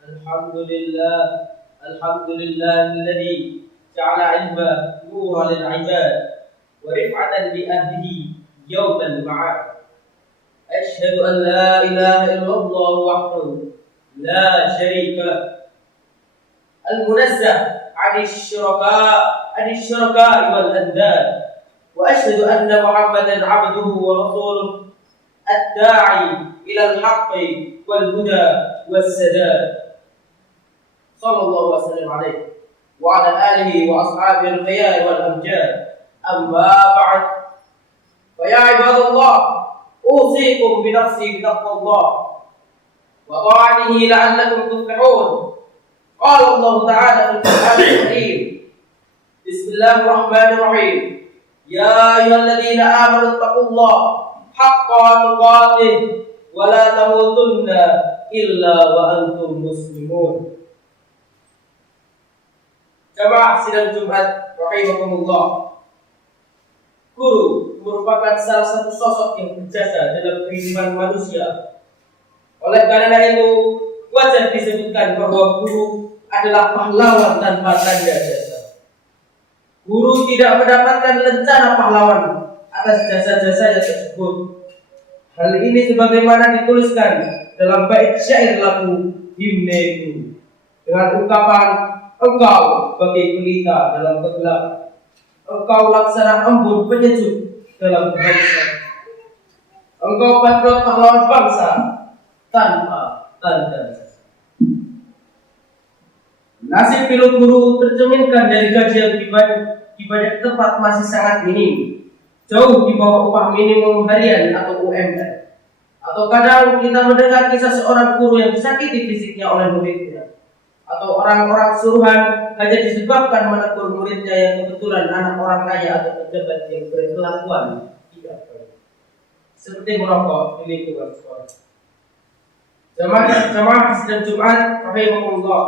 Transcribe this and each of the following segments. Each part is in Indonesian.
الحمد لله الحمد لله الذي جعل علما نورا للعباد ورفعة لأهله يوم المعاد. أشهد أن لا إله إلا الله وحده لا شريك له المنزه عن الشركاء والأنداد. وأشهد أن محمدا عبده ورسوله الداعي إلى الحق والهدى والسداد، صلى الله وسلم عليه وعلى آله وأصحابه الخيار والأمجاد. أما بعد، فيا عباد الله، أوصيكم بنفسي بتقوى الله وطاعته لعلكم تفلحون. قال الله تعالى في القرآن الكريم: بسم الله الرحمن الرحيم، يا أيها الذين آمنوا اتقوا الله حق تقاته ولا تموتن إلا وأنتم مسلمون. Jamaah sidang Jumat rahimakumullah. Guru merupakan salah satu sosok yang berjasa dalam kehidupan manusia. Oleh karena itu, wajar disebutkan bahwa guru adalah pahlawan tanpa tanda jasa. Guru tidak mendapatkan lencana pahlawan atas jasa-jasanya tersebut. Hal ini sebagaimana dituliskan dalam bait syair lagu Himne Guru dengan ungkapan: engkau bagi pelita dalam kegelapan, engkau laksana embun penyejuk dalam kehausan, engkau patriot pahlawan bangsa tanpa tanda jasa. Nasib pilu guru tercerminkan dari gaji yang di banyak tempat masih sangat minim, jauh di bawah upah minimum harian atau UMR. Atau kadang kita mendengar kisah seorang guru yang disakiti fisiknya oleh muridnya, atau orang-orang suruhan hanya disebabkan menegur muridnya yang kebetulan anak orang kaya atau pejabat yang berkelakuan tidak baik, seperti merokok di lingkungan sekolah. Jamaah sidang Jumat rahimahullah.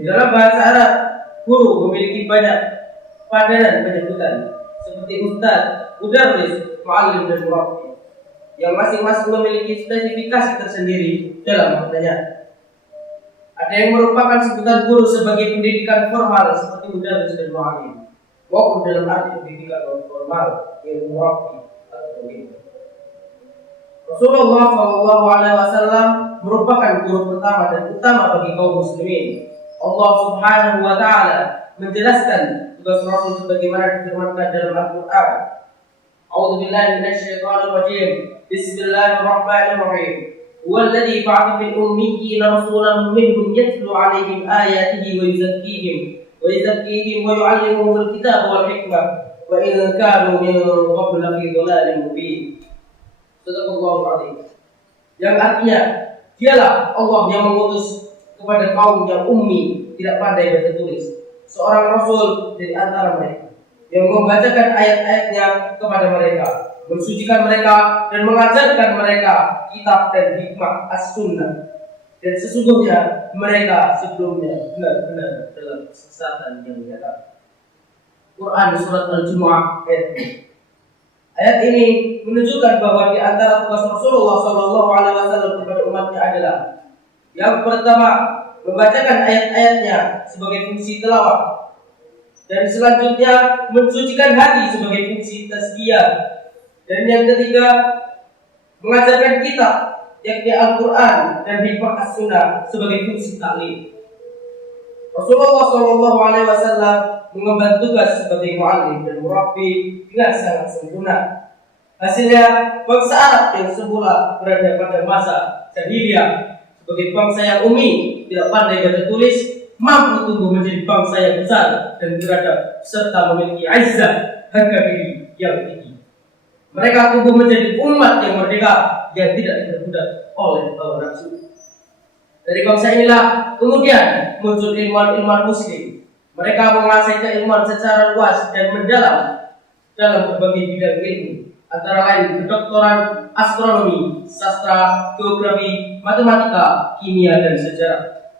Di dalam bahasa Arab, guru memiliki banyak padanan penyebutan seperti ustaz, mudarris, muallim, dan murabbi, yang masing-masing memiliki spesifikasi tersendiri dalam maknanya. Ada yang merupakan sebutan guru sebagai pendidikan formal seperti mudarris dan muallim, maupun dalam arti pendidikan non formal yang murabbi atau pemimpin. Rasulullah SAW merupakan guru pertama dan utama bagi kaum muslimin. Allah Subhanahu wa Ta'ala menjelaskan tugas Rasul sebagaimana difirmankan dalam Al-Quran. A'udzu billahi minasyaitonir rajim. Bismillahirrahmanirrahim. Huwallazi ba'atha fil ummiyina rasulan minhum yatlu 'alaihim ayatihi wa yuzakkihim wa yu'allimuhumul kitaba wal hikmah wa in kanu min qablu lafi dhalalin mubin. Sadaqallahul 'azim. Yang artinya, dialah Allah yang mengutus kepada kaum yang ummi, tidak pandai baca tulis, seorang rasul dari antara mereka yang membacakan ayat-ayatnya kepada mereka, mensucikan mereka dan mengajarkan mereka kitab dan hikmah as-sunnah. Dan sesungguhnya mereka sebelumnya benar-benar dalam kesesatan yang nyata. Quran surat Al-Jumu'ah ayat 2. Ayat ini menunjukkan bahwa di antara tugas Rasulullah SAW kepada umatnya adalah: yang pertama, membacakan ayat-ayatnya sebagai fungsi tilawah, dan selanjutnya mensucikan hati sebagai fungsi tazkiyah, dan yang ketiga, mengajarkan kitab yakni Al-Quran dan hikmah as-sunnah sebagai fungsi taklim. Rasulullah SAW mengemban tugas sebagai muallim dan murabbi dengan sangat sempurna. Hasilnya, bangsa Arab yang semula berada pada masa jahiliyah sebagai bangsa yang ummi, tidak pandai baca tulis, mampu tumbuh menjadi bangsa yang besar dan beradab serta memiliki izzah, harga diri yang tinggi. Mereka tumbuh menjadi umat yang merdeka yang tidak diperbudak oleh hawa nafsu. Dari bangsa inilah kemudian muncul ilmuwan-ilmuwan muslim. Mereka menguasai keilmuan secara luas dan mendalam dalam berbagai bidang ilmu, antara lain kedokteran astronomi, sastra, geografi, matematika, kimia, dan sejarah.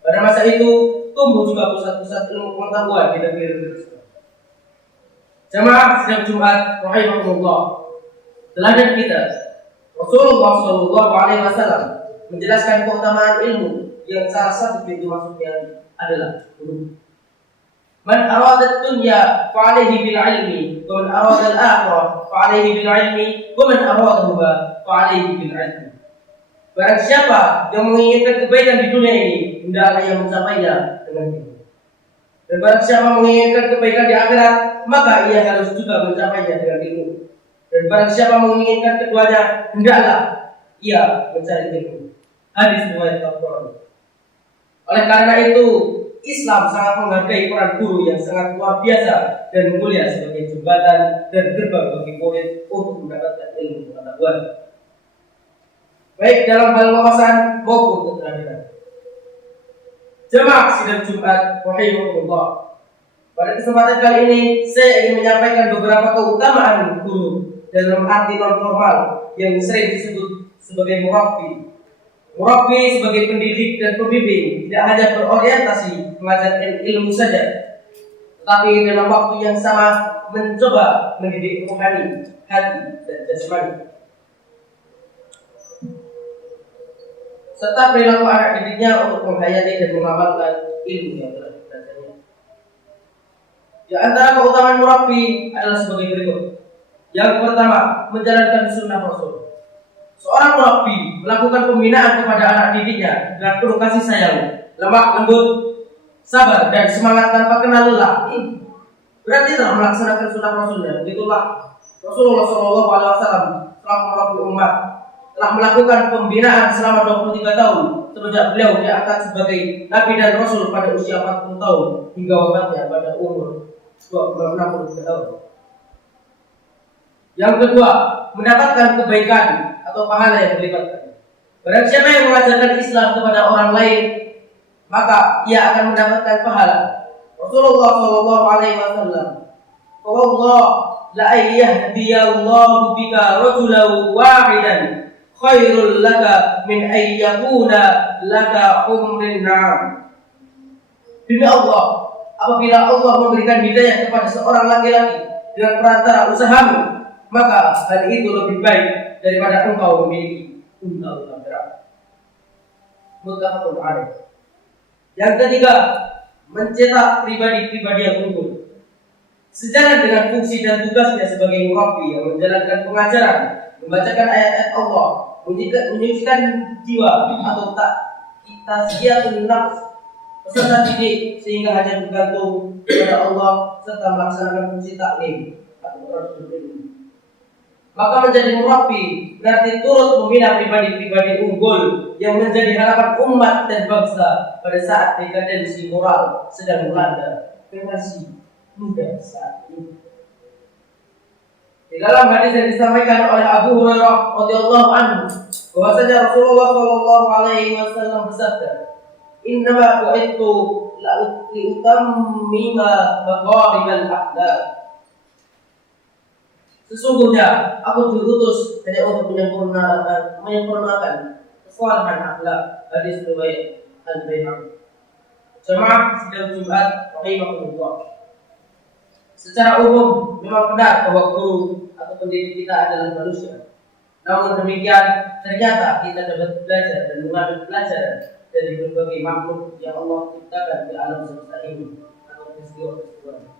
Pada masa itu tumbuh juga pusat-pusat ilmu pengetahuan di negeri tersebut. Jamaah sidang Jumat rahimahullah. Teladan kita, Rasulullah SAW menjelaskan keutamaan ilmu yang salah satu pintu masuknya adalah guru. Man arada dunya fa'alaihi bil ilmi, wa man arada al-akhirah fa'alaihi bil ilmi, wa man aradahuma fa'alaihi bil ilmi. Barang siapa yang menginginkan kebaikan di dunia ini, hendaklah ia mencapainya dengan ilmu. Dan barang siapa menginginkan kebaikan di akhirat, maka ia harus juga mencapainya dengan ilmu. Dan barang siapa menginginkan keduanya, hendaklah ia mencari ilmu. Hadis riwayat Al-Bukhari. Oleh karena itu, Islam sangat menghargai peran guru yang sangat luar biasa dan mulia sebagai jembatan dan gerbang bagi murid untuk mendapatkan ilmu pengetahuan, baik dalam hal wawasan maupun keterampilan. Jemaah sidang Jumat rahimahullah. Pada kesempatan kali ini saya ingin menyampaikan beberapa keutamaan guru dalam arti non formal yang sering disebut sebagai murabbi. Murabbi sebagai pendidik dan pembimbing tidak hanya berorientasi mengajarkan ilmu saja, tetapi dalam waktu yang sama mencoba mendidik rohani, hati, dan jasmani, serta perilaku anak didiknya untuk menghayati dan mengamalkan ilmu yang telah dipelajarinya. Di antara keutamaan murabbi adalah sebagai berikut. Yang pertama, menjalankan sunnah Rasul. Seorang murabbi melakukan pembinaan kepada anak didiknya dengan penuh kasih sayang, lemah lembut, sabar, dan semangat tanpa kenal lelah. Berarti telah melaksanakan sunnah Rasulnya. Begitulah Rasulullah SAW telah merabbi umat, telah melakukan pembinaan selama 23 tahun sejak beliau diangkat sebagai Nabi dan Rasul pada usia 40 tahun hingga wafatnya pada umur 63 tahun. Yang kedua, mendapatkan kebaikan atau pahala yang berlipat. Barang siapa yang mengajarkan Islam kepada orang lain, maka ia akan mendapatkan pahala. Rasulullah SAW, "Allah la yahdiyallahu bika rajulan wahidan khairul laka min ayyakuna laka umrin na'am." Demi Allah, apabila Allah memberikan hidayah kepada seorang laki-laki dengan perantara usahamu, maka hal itu lebih baik daripada engkau memiliki unta-unta berat. Muttafaqun alaih. Yang ketiga, mencetak pribadi-pribadi yang unggul. Sejalan dengan fungsi dan tugasnya sebagai murabbi yang menjalankan pengajaran, membacakan ayat-ayat Allah, menyucikan jiwa atau tak kita siapun nafs peserta didik sehingga hanya bergantung kepada Allah serta melaksanakan fungsi taklim atau rasul. Maka menjadi murabbi berarti turut membina pribadi-pribadi unggul yang menjadi harapan umat dan bangsa pada saat dekadensi moral sedang melanda generasi muda saat ini. Di dalam hadis yang disampaikan oleh Abu Hurairah radhiyallahu anhu, bahwasanya Rasulullah sallallahu alaihi wasallam bersabda, "Innama bu'ithu liutammima maqaribal akhlaq." Sesungguhnya aku diutus hanya untuk menyempurnakan kesalahan akhlak. Hadis riwayat Al-Baihaqi. Jemaah sidang Jumat rahimahullah. Secara umum memang benar bahwa guru atau pendidik kita adalah manusia. Namun demikian ternyata kita dapat belajar dan mengambil pelajaran dari berbagai makhluk yang Allah ciptakan di alam semesta ini atau peristiwa-peristiwa.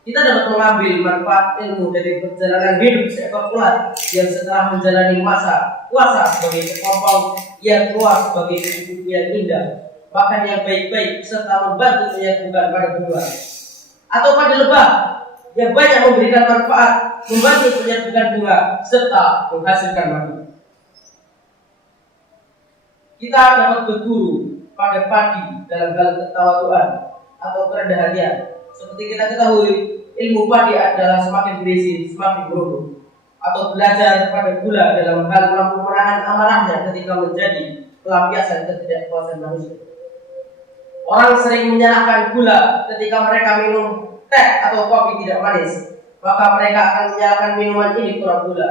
Kita dapat mengambil manfaat ilmu dari perjalanan hidup seekor ular yang setelah menjalani masa puasa sebagai kepompong, ia keluar sebagai kupu-kupu yang indah, makan yang baik-baik, serta membantu menyatukan pada bunga. Atau pada lebah yang banyak memberikan manfaat, membantu menyatukan bunga, serta menghasilkan madu. Kita dapat berguru pada padi dalam hal ketawaduan atau kerendahan hatian. Seperti kita ketahui, ilmu padi adalah semakin berisi, semakin beruntung. Atau belajar pada gula dalam hal mampu menahan amarahnya ketika menjadi pelampiasan ketidakpuasan manusia. Orang sering menyalahkan gula ketika mereka minum teh atau kopi tidak manis, maka mereka akan menyalahkan minuman ini kurang gula.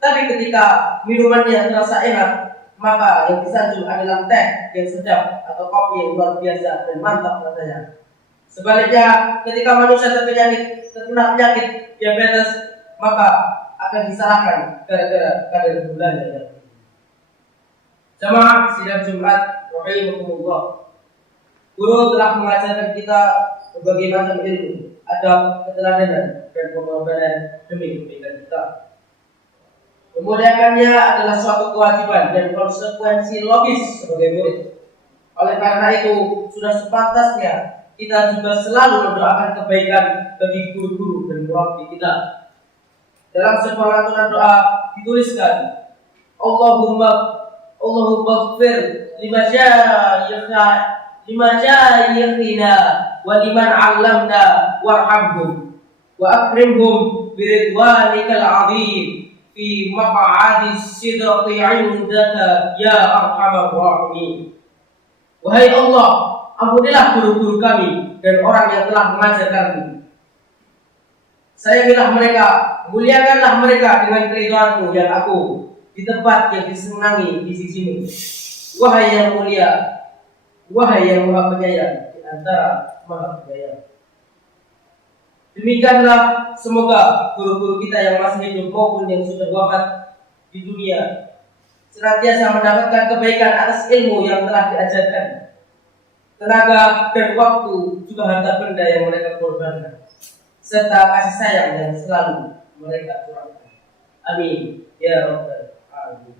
Tapi ketika minumannya terasa enak, maka yang disanjung adalah teh yang sedap atau kopi yang luar biasa dan mantap rasanya. Sebaliknya, ketika manusia terkena penyakit diabetes, maka akan disalahkan gara-gara kadar gulanya yang tinggi. Jamaah sidang Jumat rahimakumullah. Guru telah mengajarkan kita berbagai macam ilmu, adab, keteladanan, dan pengorbanan demi kebaikan kita. Memuliakannya adalah suatu kewajiban dan konsekuensi logis sebagai murid. Oleh karena itu, sudah sepantasnya kita juga selalu mendoakan kebaikan bagi guru-guru dan murabbi kita. Dalam sebuah lantunan doa dituliskan, Allahumma ighfir limasyayikhina wa liman 'allamna warhamhum wa akrimhum biridwanikal 'azim fi maq'adis sidqi 'indaka ya arhamar rahimin. Wahai Allah, ampunilah guru-guru kami dan orang yang telah mengajar kami. Sayangilah mereka, muliakanlah mereka dengan keridhaan-Mu yang aku di tempat yang disenangi di sisi-Mu. Wahai yang mulia, wahai yang maha penyayang di antara maha penyayang. Demikianlah semoga guru-guru kita yang masih hidup maupun yang sudah wafat di dunia senantiasa mendapatkan kebaikan atas ilmu yang telah diajarkan, tenaga dan waktu juga harta benda yang mereka korbankan, serta kasih sayang yang selalu mereka curahkan. Amin ya rabbal alamin.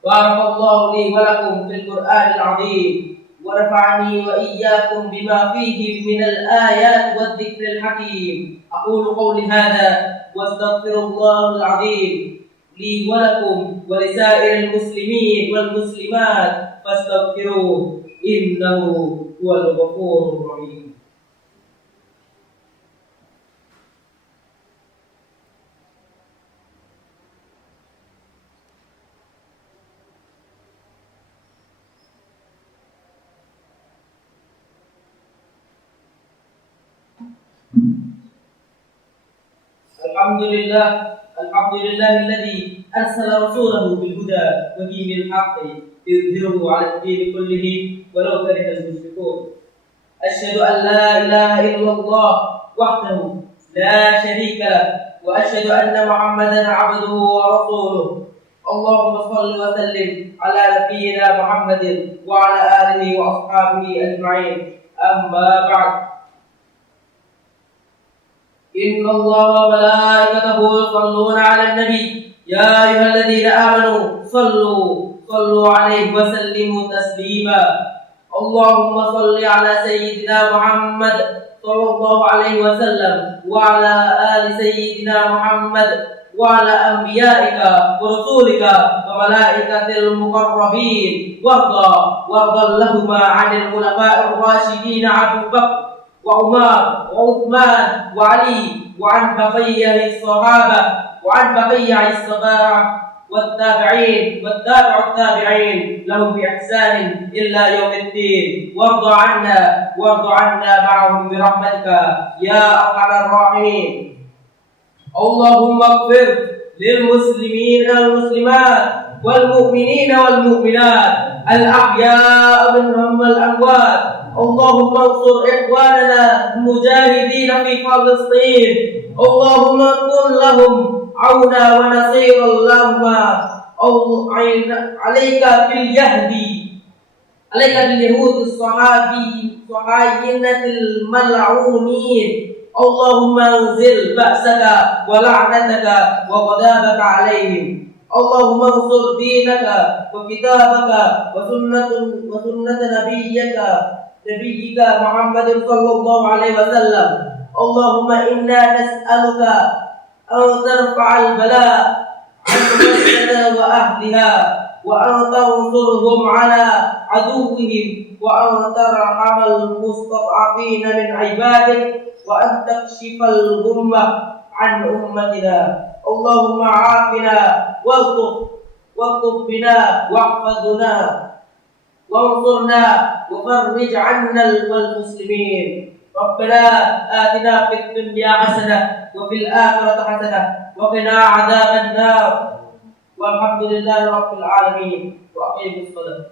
Barakallahu li wa lakum fil Qur'anil 'azim wa nafa'ani wa iyyakum bima fihi minal ayati wadh-dhikril hakim. Aqulu qawli hadha wa astaghfirullahal 'azim li wa lakum wa lisairil muslimin wal muslimat fastaghfiruhu innahu huwal ghafurur rahim. Alhamdulillah alladhi arsala rasulahu bil huda wa dinil haqqi yudhhiruhu 'ala ad-din kullihi walau karihal musyrikun. Asyhadu an la ilaha illallah wahdahu la syarika lah wa asyhadu anna Muhammadan 'abduhu wa rasuluh. Allahumma shalli wa sallim ala nabiyyina Muhammadin wa ala alihi wa ashabihi ajma'in. Amma ba'd. إن الله وملائكته يصلون على النبي يا أيها الذين آمنوا صلوا عليه وسلموا تسليما. اللهم صل على سيدنا محمد صلى الله عليه وسلم وعلى آل سيدنا محمد وعلى أنبيائك ورسولك وملائكة المقربين وارض اللهم عن الخلفاء الراشدين أبي بكر وعمر وعثمان وعلي وعن بقية الصحابة وعن بقية الصحابة والتابعين والتابع التابعين لهم بإحسان إلا يوم الدين. وارض عنا معهم برحمتك يا أرحم الراحمين. اللهم اغفر للمسلمين والمسلمات والمؤمنين والمؤمنات الأحياء منهم والأموات. اللهم انصر إخواننا المجاهدين في فلسطين. اللهم كن لهم عونا ونصيرا. اللهم عليك باليهود الصهاينة الملعونين. اللهم انزل بأسك ولعنتك وغضبك عليهم. اللهم انصر دينك وكتابك وسنة نبيك محمد صلى الله عليه وسلم. اللهم إنا نسألك أن ترفع البلاء عن أمتنا وأهلها وأن تنصرهم على عدوهم وأن ترحم المستضعفين من عبادك وأن تكشف الغمة عن أمتنا. اللهم عافنا والطف بنا واحفظنا وانصرنا وفرج عنا والمسلمين. ربنا آتنا في الدنيا حسنة وفي الآخرة حسنة وقنا عذاب النار. والحمد لله رب العالمين. وأقيموا الصلاة.